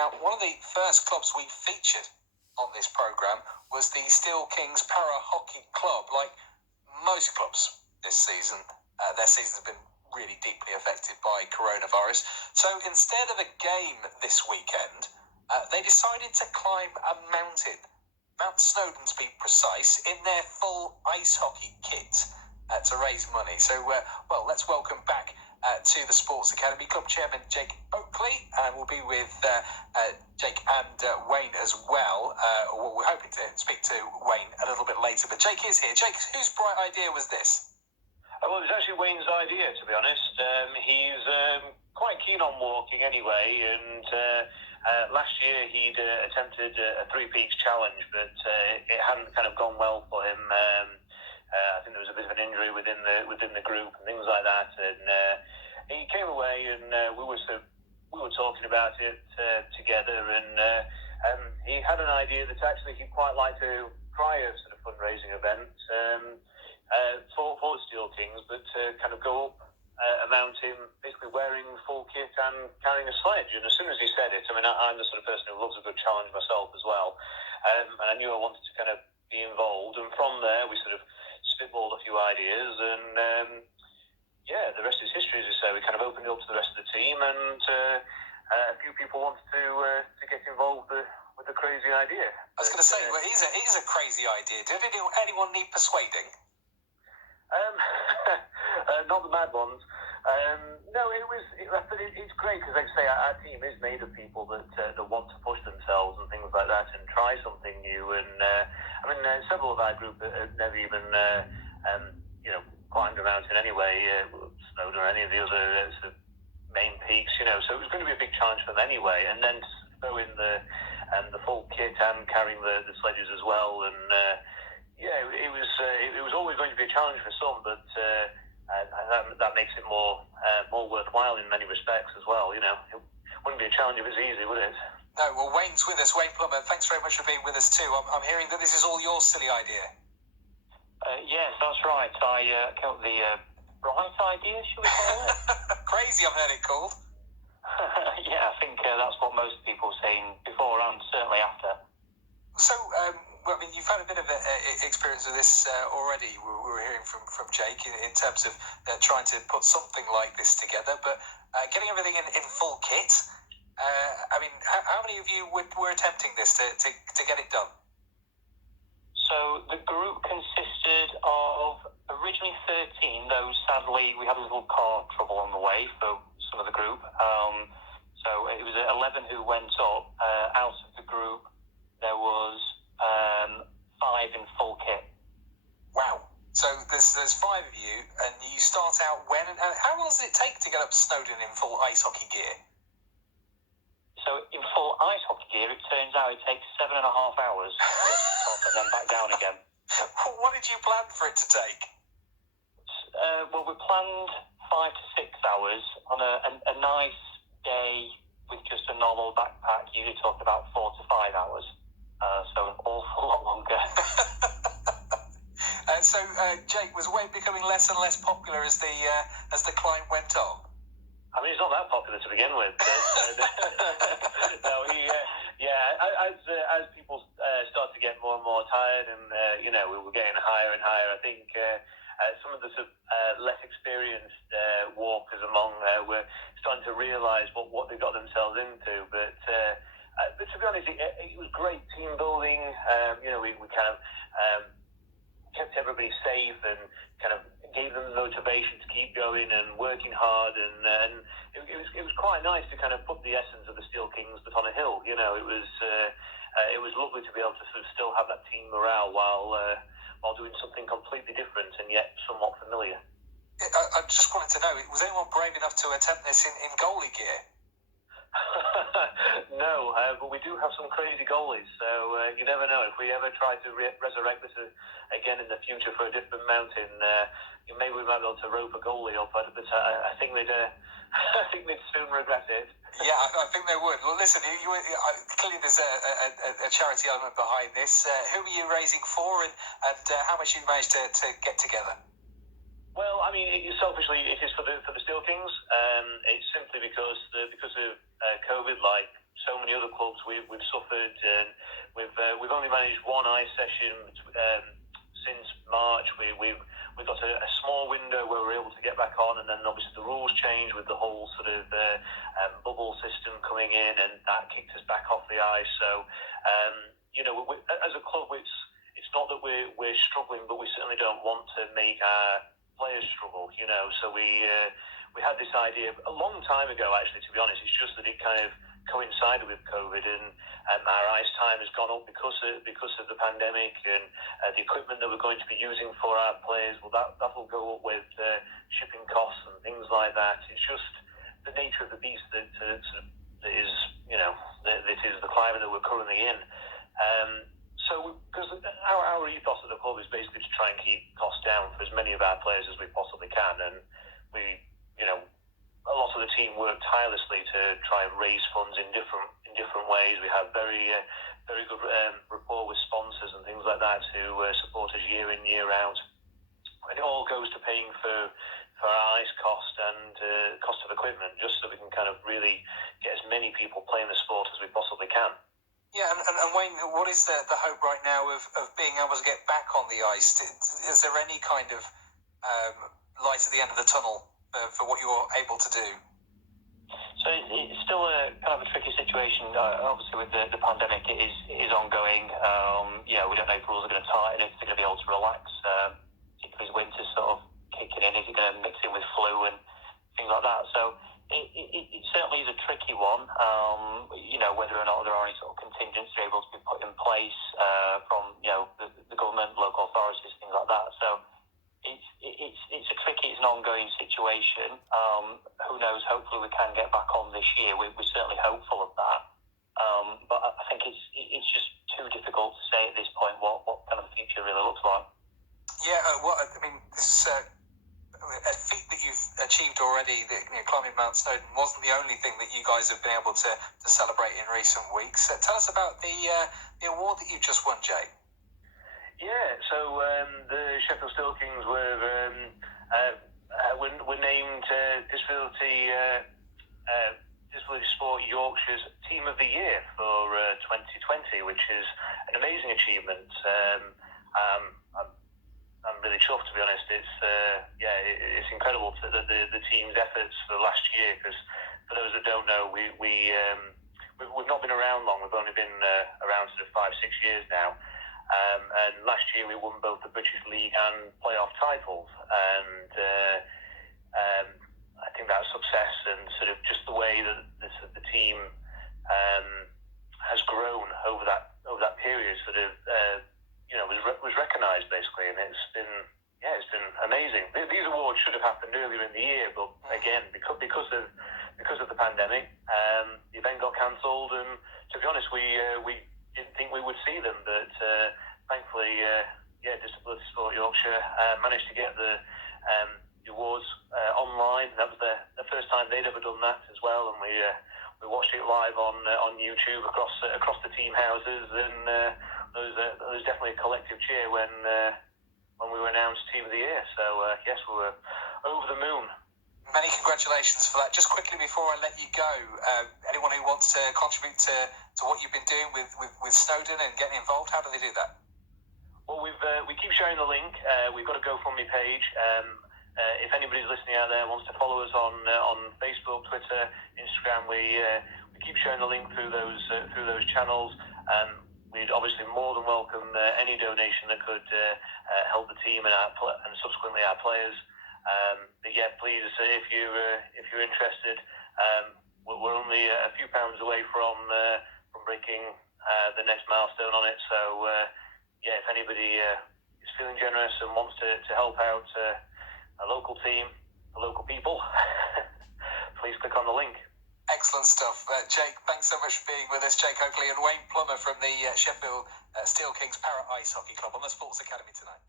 Now, one of the first clubs we featured on this programme was the Steel Kings Para Hockey Club. Like most clubs this season, their season's been really deeply affected by coronavirus. So instead of a game this weekend, they decided to climb a mountain, Mount Snowdon to be precise, in their full ice hockey kit to raise money. So, let's welcome back to the Sports Academy Club Chairman Jake Oakley, and we'll be with Jake and Wayne as well. We're hoping to speak to Wayne a little bit later, but Jake is here. Jake, whose bright idea was this? Well, it was actually Wayne's idea, to be honest. He's quite keen on walking anyway, and last year he'd attempted a Three Peaks challenge, but it hadn't kind of gone well for him. I think there was a bit of an injury within the group and things like that, and he came away and we were talking about it together, and he had an idea that actually he'd quite like to try a sort of fundraising event for Steel Kings, but kind of go up a mountain, basically wearing full kit and carrying a sledge. And as soon as he said it, I mean, I'm the sort of person who loves a good challenge myself as well, and I knew I wanted to kind of be involved. And from there, we sort of spitballed a few ideas, and the rest is history, as you say. We kind of opened it up to the rest of the team, and a few people wanted to get involved with the crazy idea. I was going to say, well, it is a crazy idea. Did anyone need persuading? Not the mad ones. No, it's great because, like I say, our team is made of people that want to push themselves and things like that and try something new. And several of our group have never even climbed a mountain anyway, Snowdon or any of the other sort of main peaks. So it was going to be a big challenge for them anyway. And then to throw in the full kit and carrying the sledges as well, and it was always going to be a challenge for some, but that makes it more worthwhile in many respects as well. It wouldn't be a challenge if it was easy, would it? No. Well, Wayne's with us. Wayne Plummer, thanks very much for being with us too. I'm hearing that this is all your silly idea. Yes, that's right. I came up with the bright idea, should we call it? Crazy, I've heard it called. Yeah, I think that's what most people are saying before and certainly after. So, you've had a bit of experience with this already. We were hearing from Jake in terms of trying to put something like this together, but getting everything in full kit. How many of you were attempting this to get it done? So the group consisted of originally 13, though sadly we had a little car trouble on the way for some of the group. So it was 11 who went up. Out of the group, there was 5 in full kit. Wow. So there's 5 of you, and you start out when? And how long does it take to get up Snowdon in full ice hockey gear? So in full ice hockey gear, it turns out it takes 7.5 hours to get up and then back down again. What did you plan for it to take? Well, we planned 5 to 6 hours on a nice day with just a normal backpack. Usually talking about 4 to 5 hours. So an awful lot longer. Jake, was Wayne becoming less and less popular as the climb went on? I mean, he's not that popular to begin with. But, no, as people start to get more and more tired, and we were getting higher and higher. I think some of the less experienced walkers among were starting to realise what they got themselves into. But to be honest, it was great team building. We kind of kept everybody safe and kind of gave them the motivation to keep going and working hard, and it was quite nice to kind of put the essence of the Steel Kings but on a hill. It was lovely to be able to sort of still have that team morale while doing something completely different and yet somewhat familiar. I just wanted to know, was anyone brave enough to attempt this in goalie gear? No, but we do have some crazy goalies, so you never know. If we ever try to resurrect this again in the future for a different mountain, maybe we might be able to rope a goalie up, but I think they'd soon regret it. Yeah, I think they would. Well, listen, clearly there's a charity element behind this. Who are you raising for, and how much you managed to get together? Well, I mean, selfishly, it is for the Steel Kings. It's simply because of COVID, like so many other clubs, we've suffered, and we've only managed one ice session since March. We've got a small window where we're able to get back on, and then obviously the rules changed with the whole sort of bubble system coming in, and that kicked us back off the ice. So, as a club, it's not that we're struggling, but we certainly don't want to make our players struggle. So we had this idea a long time ago, actually, to be honest. It's just that it kind of coincided with COVID, and our ice time has gone up because of the pandemic, and the equipment that we're going to be using for our players, well, that will go up with shipping costs and things like that. It's just the nature of the beast that is, this is the climate that we're currently in. So, because our ethos at the club is basically to try and keep costs down for as many of our players as we possibly can, and we, a lot of the team work tirelessly to try and raise funds in different ways. We have very good rapport with sponsors and things like that who support us year in, year out, and it all goes to paying for our ice cost and cost of equipment, just so we can kind of really get as many people playing the sport as we possibly can. Yeah, and Wayne, what is the hope right now of being able to get back on the ice? Is there any kind of light at the end of the tunnel for what you're able to do? So it's still a kind of a tricky situation. Obviously, with the pandemic, it is ongoing. We don't know if rules are going to tighten, if they're going to be able to relax, particularly as winter's sort of kicking in. Is it going to mix in with flu and things like that? So it certainly is a tricky one. Whether or not there are any sort of contingencies able to be put in place from the government, local authorities, things like that. So it's a tricky, it's an ongoing situation. Who knows? Hopefully we can get back on this year. We're certainly hopeful of that. But I think it's just too difficult to say at this point what kind of the future really looks like. Yeah, this a feat that you've achieved already, climbing Mount Snowdon, wasn't the only thing that you guys have been able to celebrate in recent weeks. Tell us about the award that you just won, Jay. Yeah, so the Sheffield Steel Kings were named Disability Sport Yorkshire's Team of the Year for 2020, which is an amazing achievement. I'm really chuffed, to be honest. It's incredible the team's efforts for the last year, because for those that don't know, we've not been around long. We've only been around sort of 5-6 years now. And last year we won both the British League and playoff titles, and I think that success and sort of just the way that the team has grown over that period was recognised basically, and it's been amazing. These awards should have happened earlier in the year, but again, because of the pandemic, the event got cancelled, and to be honest, we didn't think we would see them, but thankfully, Disability Sport Yorkshire managed to get the awards online. That was the first time they'd ever done that as well, and we watched it live on YouTube across the team houses, and there was definitely a collective cheer when we were announced Team of the Year. So yes, we were over the moon. Many congratulations for that. Just quickly before I let you go, anyone who wants to contribute to what you've been doing with Snowdon and getting involved, how do they do that? Well, we keep sharing the link. We've got a GoFundMe page. If anybody's listening out there wants to follow us on Facebook, Twitter, Instagram, we keep sharing the link through those channels. We'd obviously more than welcome any donation that could help the team and subsequently our players. But yeah, please, if you're interested, we're only a few pounds away from breaking the next milestone on it. So if anybody is feeling generous and wants to help out a local team, the local people, please click on the link. Excellent stuff. Jake, thanks so much for being with us. Jake Oakley and Wayne Plummer from the Sheffield Steel Kings Para Ice Hockey Club on the Sports Academy tonight.